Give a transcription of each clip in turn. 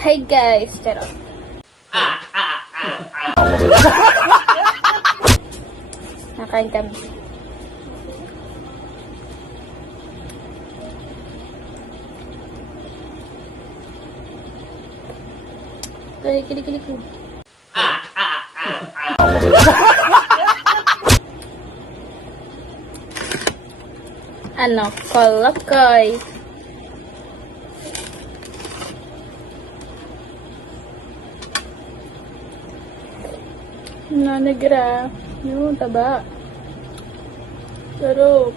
Hi guys, charot. Nakain kami. Kili ko. Ano? Kolokoy. Nanagra. Yung taba. Sarap.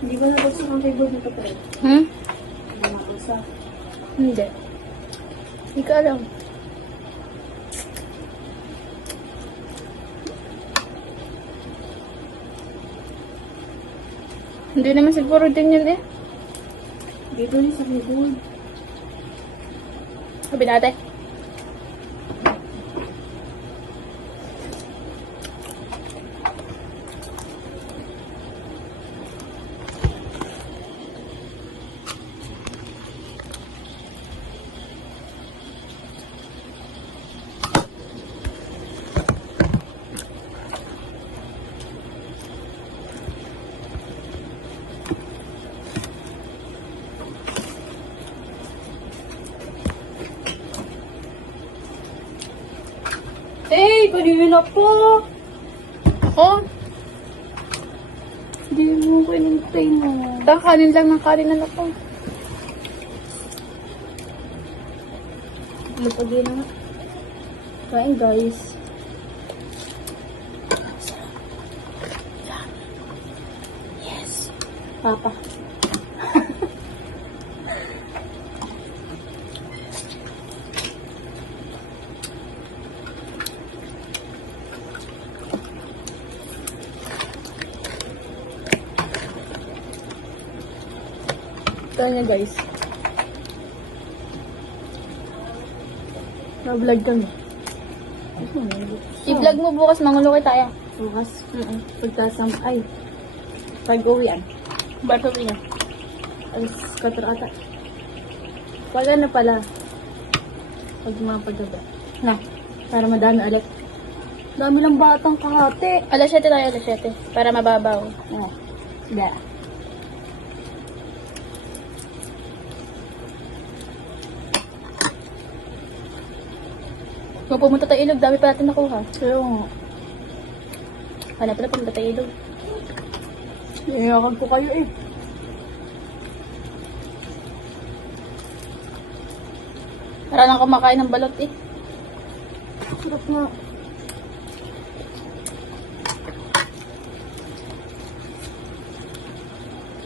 Hindi ba nabagsak ang keyboard na kapatid? Hmm? Hindi nabagsak. Hindi. Hindi ko alam. Hindi naman siguro din yun eh. Dito rin sa keyboard. Sabi natin. Hey! Kanina po! Oh, Hindi mo ko inintay mo. kanin lang ng kanin na ako. Lupagin na nga. Kain guys. Yes. Papa. Ito niya guys. Na-vlog kami. I-vlog mo bukas, mangulokay tayo. Bukas. Pagkasam. Ay. Pag-uwian. Ba't sabi niya? Alas 4 ata. Pag ano pala. Pag mga paggabi. Na. Para madami ulit. Dami lang batang kahati. Alas 7 tayo, alas 7. Para mababaw. Hindi. Kung pumunta tayo ilog, dami pa natin nakuha. Pero nga. Hanap na pumunta tayo ilog. Iyakan ko kayo eh. Para lang kumakain ng balot eh. Sarap nga.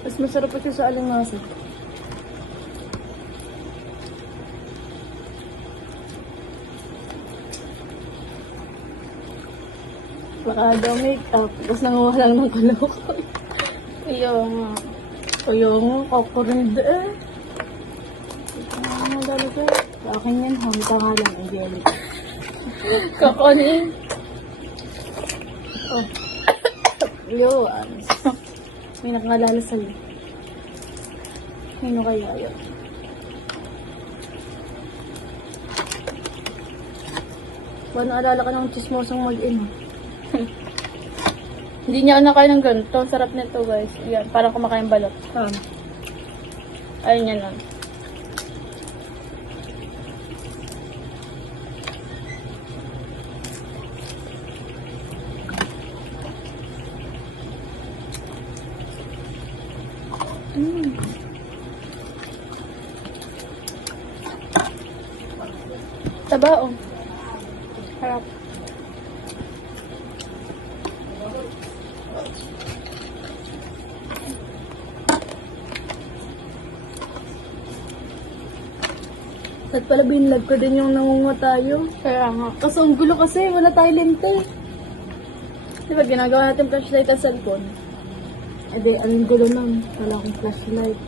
Mas masarap pa siya sa alangasig. Baka daw make-up. Tapos nanguha lang ng kalok. Ayun. Kaya nga, kakurinde eh. Ano dali ko? Sa akin yan, hamita nga lang. Angelic. Kakonin. Oh. Yo, may nakangalala sa'yo. Sino kaya yun? Paano alala ka ng chismosang mag-in? Hindi niya ako nakain ng ganito. Sarap nito guys. Yan, parang kumakain balot. Ayun yan lang. Taba, oh. Harap. At pala binlag ko din yung nangunga tayo. Kaya nga. Kaso ang gulo kasi, wala tayo lente. Diba ginagawa natin flashlight at cellphone? Eh di, ang gulo nun. Wala akong flashlight.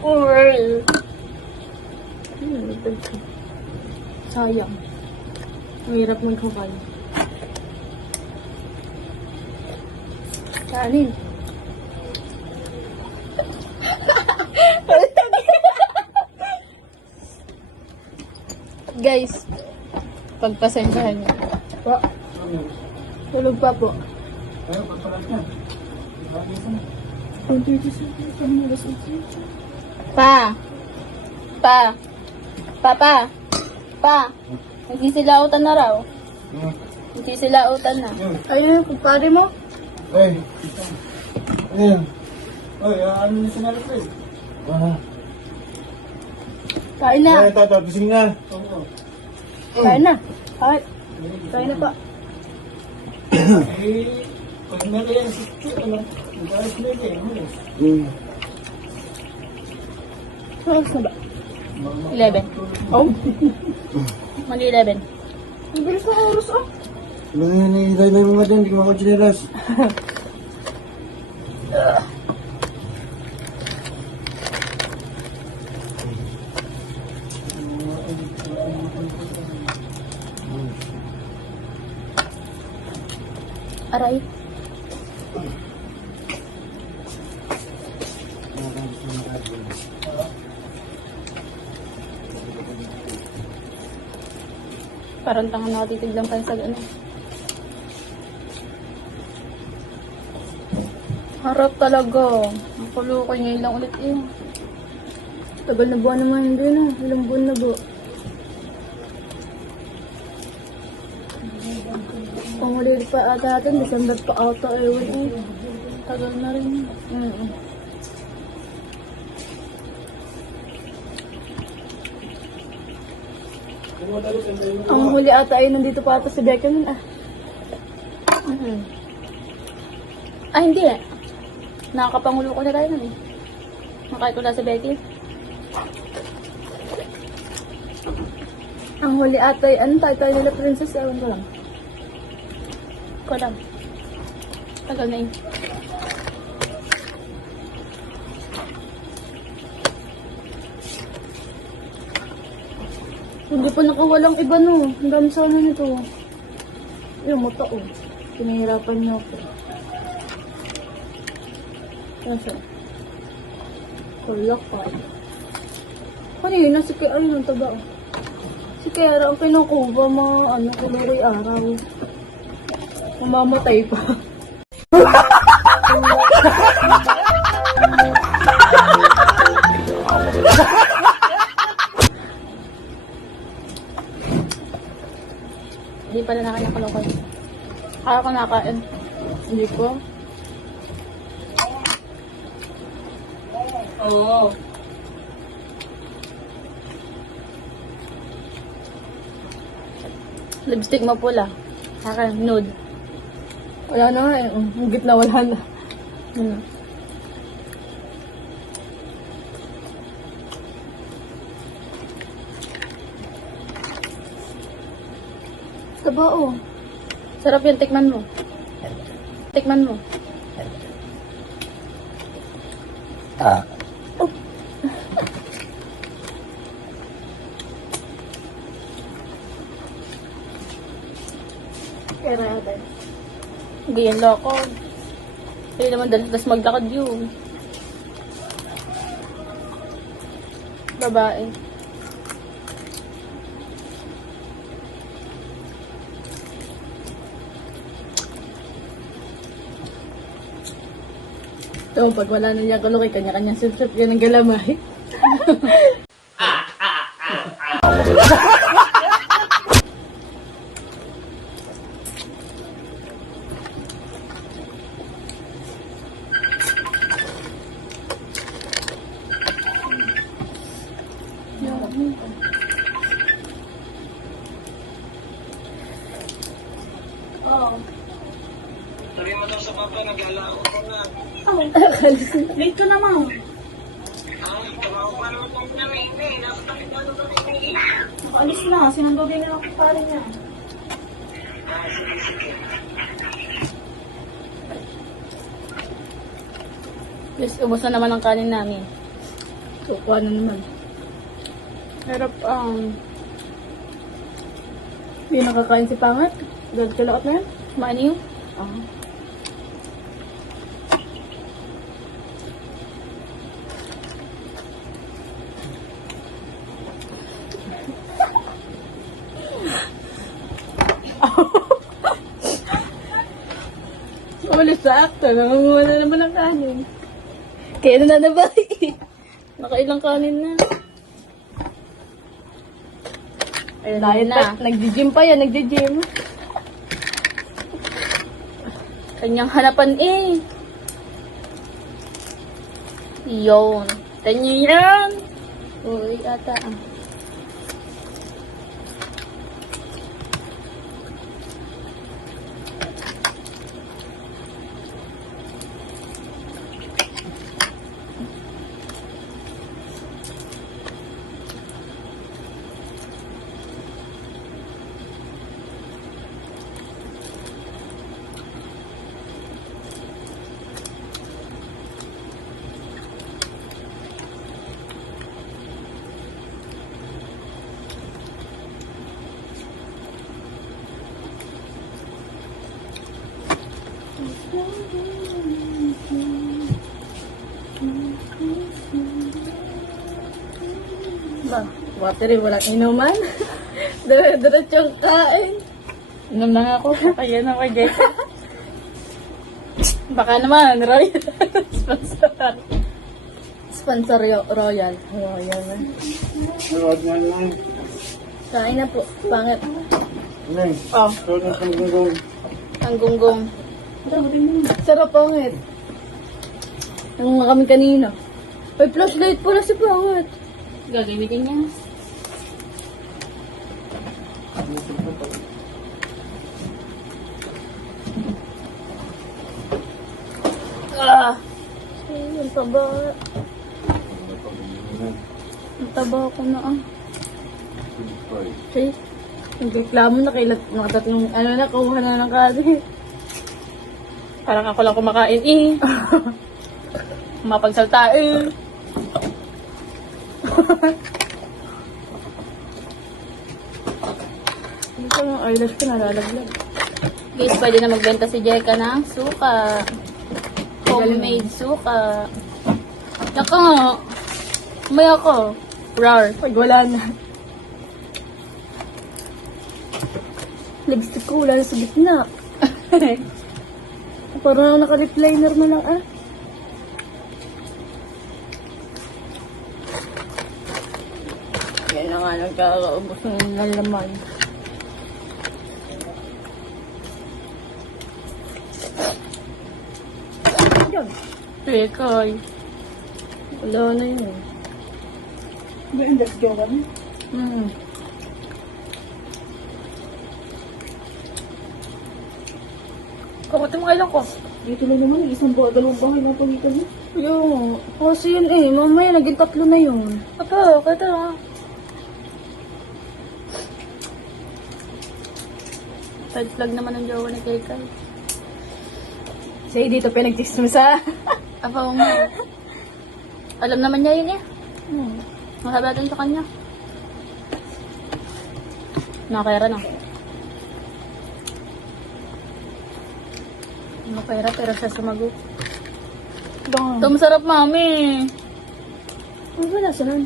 Well. Nagdag ko. Sayang. Ang hirap maghukay. Kanin. Guys, pagpasensyahan niyo. Pa. Tulog pa po. Pa! Pa! Papa! Pa! Nagsisilautan na raw. Nagsisilautan na. Ayun yung pagpare mo. Ay. Ayan. Ay, ano yung sinali ko eh? Kain na. Ay, tatapusin na. Kain na. Kain. Kain na pa. Eh, pag meron yan, ano? Mag-ayos na yun eh. Oras na ba? 11. Oh? Mali 11. Ang bilis na oras ah. Ano yan eh, hintay na yung mga dyan, hindi ko makachinelas. Aray. Parang tanga nakatitig lang tayo sa gano'n. Harap talaga. Ang kulukay ngayon lang ulit eh. Tagal na buwan naman hindi na. Ilang buwan na ba? Pangulit pa ata natin. December pa ata. Ewan eh. Tagal na rin. Ang huli ata ay nandito pa ata si Becca nun ah. Ah, hindi eh. Nakakapangulo ko na tayo nun eh. Nakait ko na si Betty. Ang huli ata ay ano tayo nila princess. Ewan ko lang. Ko lang. Tagal na eh. Hindi pa nakawalang iba no. Ang dami sana nito. Yung mata oh. Pinahirapan niyo ako. Nasa? Tulak pa. Kanina si Kaya, ayun ang taba oh. Si Kaya ang kinukuha mga ano, kulay araw. Mamamatay pa. Hindi pala nakanakalokal. Kaya ko nakain. Hindi ko. Oo. Lipstick mo pula. Akin, nude. Wala na nga eh. Ang gitna wala na. Taba oh. Sarap yun, tikman mo. Tikman mo. Kaya natin. Ganyan loko. Hindi naman dalas maglakad yun. Babae. Ito, pag wala na niya kalukay, kanya-kanya sip-sip yan ng galamay. Oh. Sabi mo daw sa papa, naglalao ko na. Oh. Late ka naman. Tumawag pa naman kami na may nasa tabi na naman kami. Nakaalis na. Sinandogay na ako pare niya. Sige, sige. Please, ubos na naman ang kanin namin. Kukuha na naman. Hirap, Hindi nakakain si Pangat. Gagkalakot na yan. kumain niyo? Ah. Ulit sa akto. Nangunguha na naman ang kanin. Kaya na ba? Nakailang kanin na. Ayun Dahil na. nagdi-gym pa yan. Nagdi-gym. Kanyang hanapan eh. Yun. Kanya yan. Uy, ata. Ba, watery, walang inuman. Dire-diretso yung kain. Inom na nga ako. Kaya na kay Jay. Baka naman, Roy. Sponsor. Sponsor Royal. Royal na. Nanood na lang. Kain na po. Pangat. Neng, Oh, so na kang gagawin. ang gunggong. Sarap Pangat. Ang nga kami kanina. May flashlight pala si Pangat. Gagamitin niya. Ah! Ang taba. Ang taba ko na ah. Okay. Nagreklamo na kailat nakatatlong na, kuha na ng kanin. Parang ako lang kumakain eh. Mapagsalta eh. Ito yung eyelash ko nalalaglag. Guys, pwede na magbenta si Jeka ng suka. Homemade suka. Naka nga. May ako. Rar. Pag wala na. Lipstick ko wala na sa gitna. Parang naka-lip liner mo lang ah. Yan na nga nagkakaubos ng lalaman. Yan. Rekoy. Wala na yun. Ba yung dasyo kami? Kamuti mo kailan ko? Dito lang naman, isang dalawang bahay na pagitan mo. Yung, kasi yun eh, mamaya naging 3 na yun. Apa, kata nga. Side flag naman ang jowa ni Kekay. Say, dito pinag-chismisa. Apa mo. Alam naman niya yun eh. Hmm. Masabi natin sa kanya. Nakakera na. Nakakera pero siya sumagot. Ito masarap, mami. Ano ba nasa nun?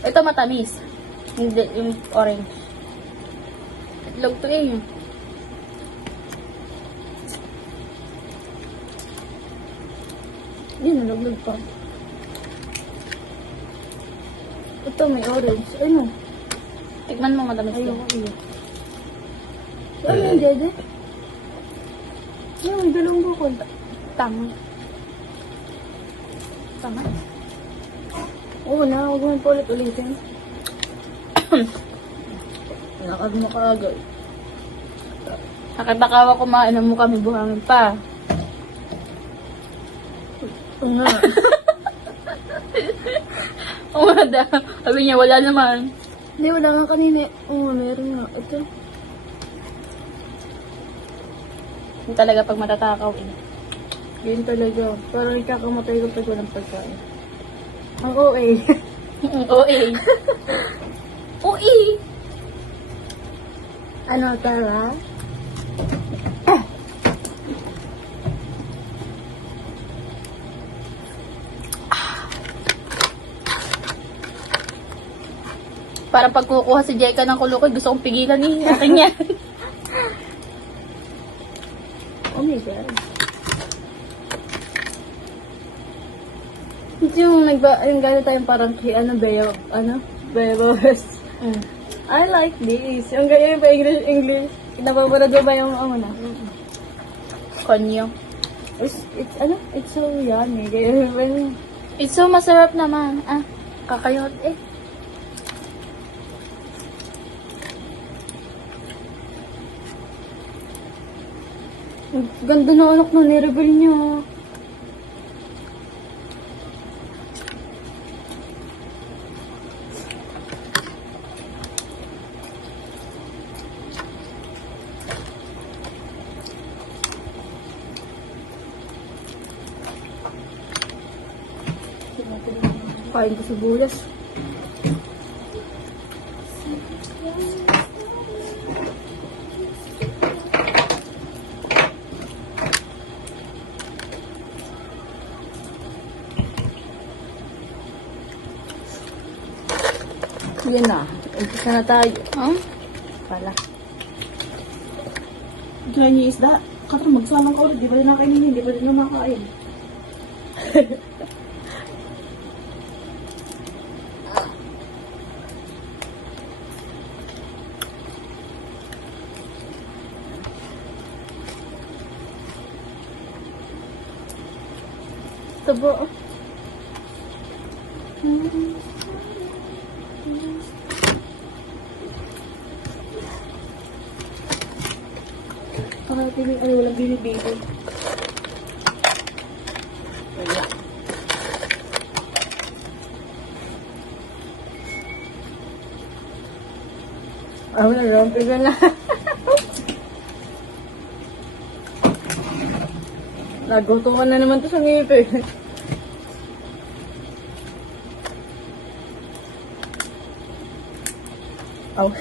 Ito matamis. Hindi, yung orange. Itlog to eh. Hindi, nalaglag pa. Ito, may orange. Ano? Tikman mo matamis Ayoko, yun. ayoko. Ano yung dede? Yung, may dalawang bukol. Tama. Tama. Oo na, huwag mo pa ulit-ulitin. Nakag mo kaagad. Nakibakawa kumain mo kami buhangin pa. Oo nga. Oo nga daw. Sabi niya, wala naman. Hindi, wala nga kanina. Oo, meron nga. Ito. Yung talaga pag matatakaw eh. Yun talaga. Parang ikakamatay ko pag walang pagkain. Ang OA. OA. OA. Ano, Tara? Parang pag kukuha si Jeka ng kulukoy, gusto kong pigilan eh. Akin yan. Oh my God. Ito yung yung gano'n tayong parang kay Beyos. I like this. Yung ganyan pa English. Nababarad ba yung na? Konyo. It's so yummy. Kaya It's so masarap naman. Ah, kakayot eh. ang ganda na anak na ni-reveal niya. Kain ko sa bulas. Yan na. Umpisa na tayo. Huh? Pala. Kaya niya isda. Katro, magsalang ka ulit. Di ba rin nakainin? Di ba rin namakain? Tabo. Walang binibili. Wala. Wala lang. Piga na. Nagutuman na naman to sa ngipin. Oh.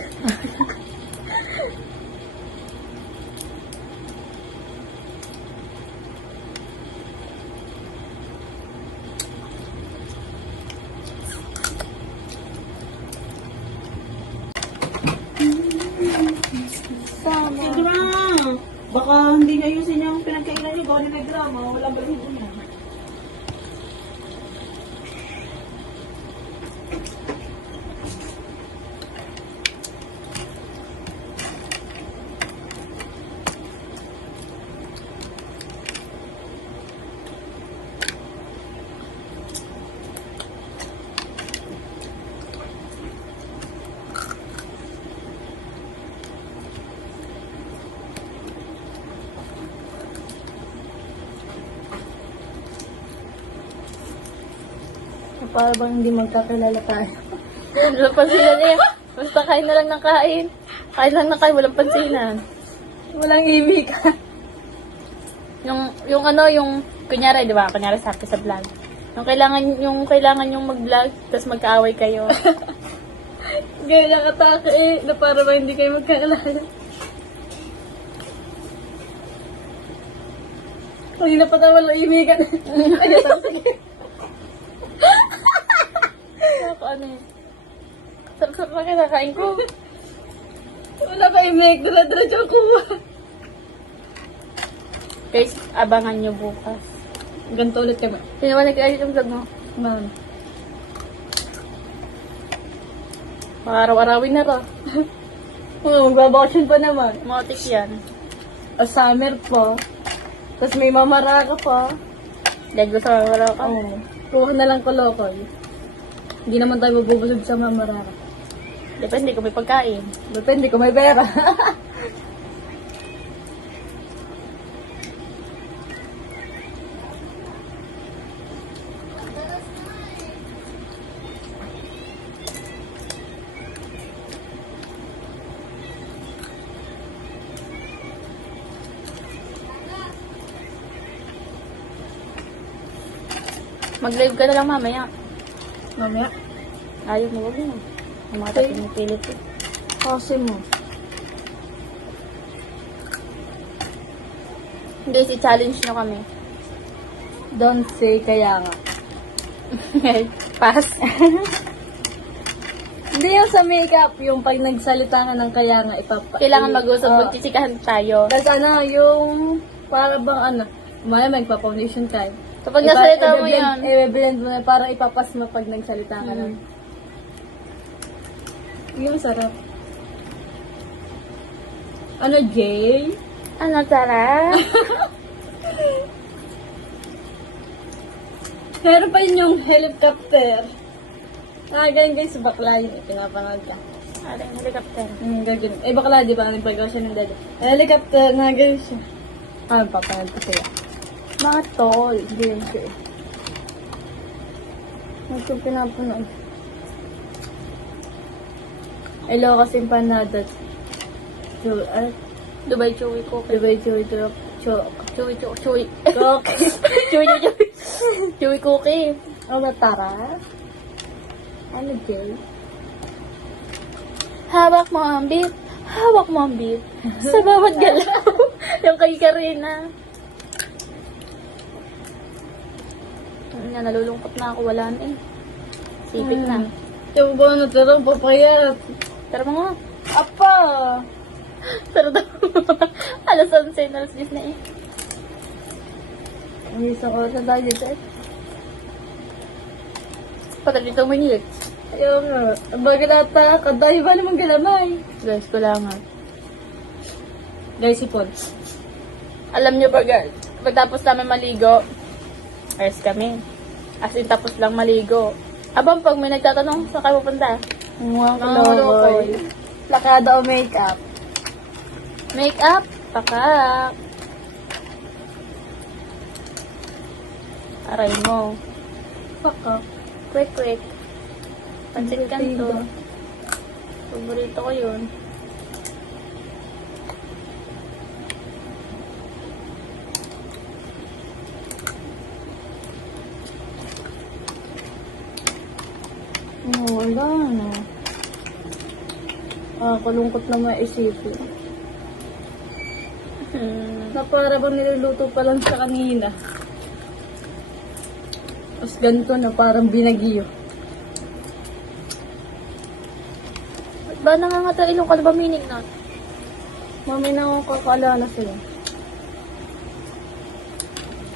Sige na. Baka hindi niya ayusin yung pinagkainan niyo. Gawa ni Negrama. Wala ba rin niya? Para bang hindi magkakilala tayo. Walang pansinan eh. Basta kain na lang ng kain. Kain lang ng kain, walang pansinan. Walang ibig. Yung kunyari, di ba? Kunyari sa vlog. Yung kailangan yung mag-vlog, tapos magkaaway kayo. Ganyan atake eh. Na para bang hindi kayo magkakilala. Kanina pa tayo walang ibigan. Ay, sige. Ako ano eh. Sarap-sarap na kinakain ko. Wala pa ibig. Dala-dala dyan kuha. Guys, abangan nyo bukas. Ganito ulit kami. Pinawala kayo yung vlog mo. Ma'am. Araw-arawin na to. Magbabakasyon pa naman. Motik yan. O summer po. Tapos may mamaraka pa. Dahil gusto mo wala ka. Oo. Kuha na lang kolokoy. Hindi naman tayo mabubusog sa mamaraka. Depende kung may pagkain. Depende kung may pera. Mag-live ka na lang mamaya. Mamaya. Ayaw mo, wag mo. Ang mga Okay. pinipilit eh. Kasi mo. Hindi, si-challenge nyo kami. Don't say kaya nga. Pass. Hindi yung sa makeup, yung pag nagsalita nga ng kaya nga Kailangan mag-usap, Oo. magchichikahan tayo. Tapos ano, yung para bang ano, umaya magpa-foundation ka. Kapag nasalita mo yun. I-blend mo na para ipapas mo pag nagsalita ka na. Mm. Yung sarap. Ano, Jay? Ano, Tara? Meron pa yun yung helicopter. Ganyan guys, bakla yun. Pinapanood ka. Ano yung helicopter? Gagawin. Eh, bakla, di ba? Nagpagawa siya ng dada. Helicopter, ganyan siya. Papanood ko siya. Mga tol. Hindi yun siya eh. Ano itong pinapanood? Hello, kasing panada. Dubai Chewy Cookie. Diba yung chewy Chewy. Chewy. Cook. Chewy. Chewy Cookie. Ano, Tara? Ano, Jay? Hawak mo ang beat. Hawak mo ang beat. Sa bawat galaw. Yung kay Karina. Nalulungkot na ako. Wala na eh. Sipit na. Yung ba na tara, papayat. Pero mga, Apa! pero daw. Alas 11 na alas 10 na eh. Ang isang oras na tayo dito eh. Pata dito uminig. Ayaw nga. Ang bagay nata, kadayo ba namang galamay? Guys, kulangan. Guys, ipon. Alam niyo ba guys, pagtapos namin maligo, rest kami. As in, tapos lang maligo. Abang pag may nagtatanong, saan kayo pupunta? Mga kalokoy. Lakada o makeup. Makeup, pakak. Aray mo. Paka. Quick. Pansit kanto. Paborito ko yun. Wala na. Kalungkot na maisipin. Na para bang niluluto pa lang sa kanina. Tapos ganito na parang binagyo. Ba nangangata ilong ka na ba minig na? Mami na akong kakaalala sila.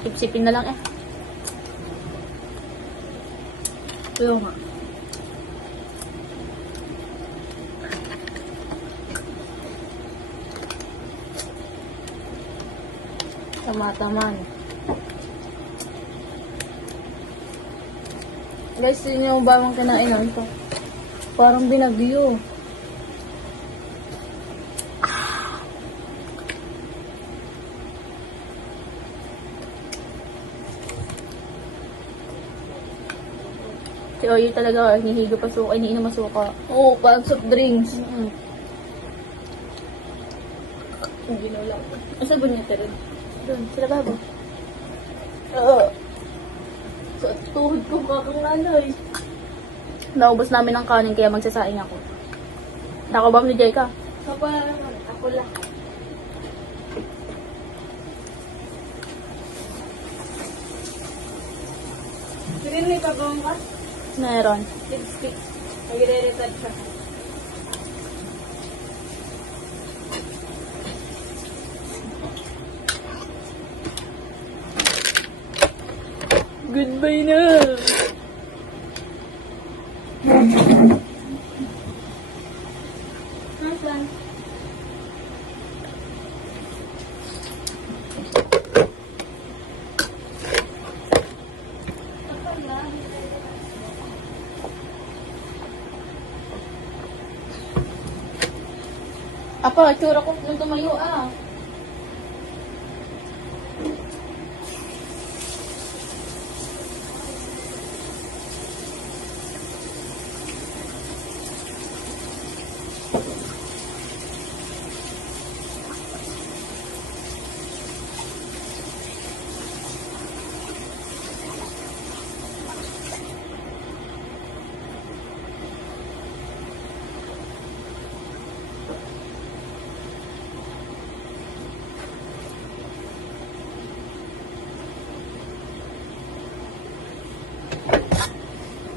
Sipsipin na lang eh. Pero nga. Tama-taman. Guys, yun yung bawang kinainan to. Parang binagyo. Si Oyo talaga, hinihigo pa suka, iniinom masuka. Oo, parang soft drinks. Hindi na lang. Asa ba niya rin? Doon, sila babo. Sa tuhod ko kakanganoy. Naubos namin ang kanin kaya magsasaing ako. Nako ba ni Jayka? Kapag naman, ako lang. Sige, may pagawang ka? Meron. Lipstick. Nagre-retouch siya. Goodbye na! Nasaan? Apa, tsura ko nung tumayo ah.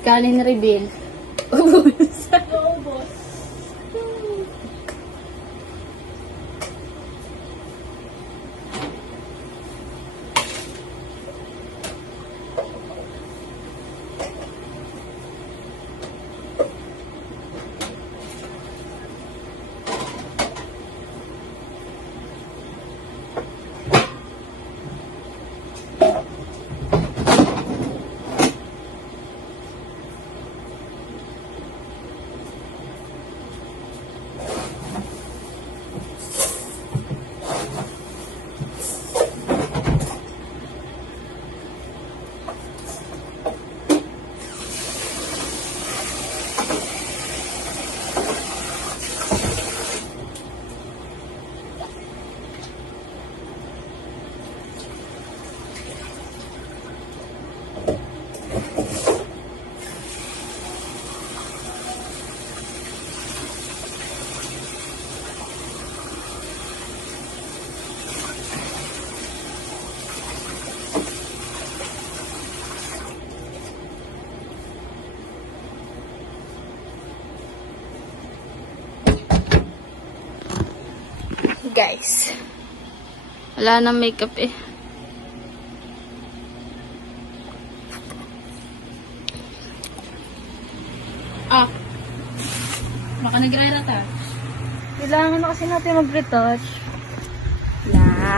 kanin reveal. Guys. Wala nang makeup eh. Ah. Baka nag-retouch. Kailangan na kasi natin mag-retouch. Yan.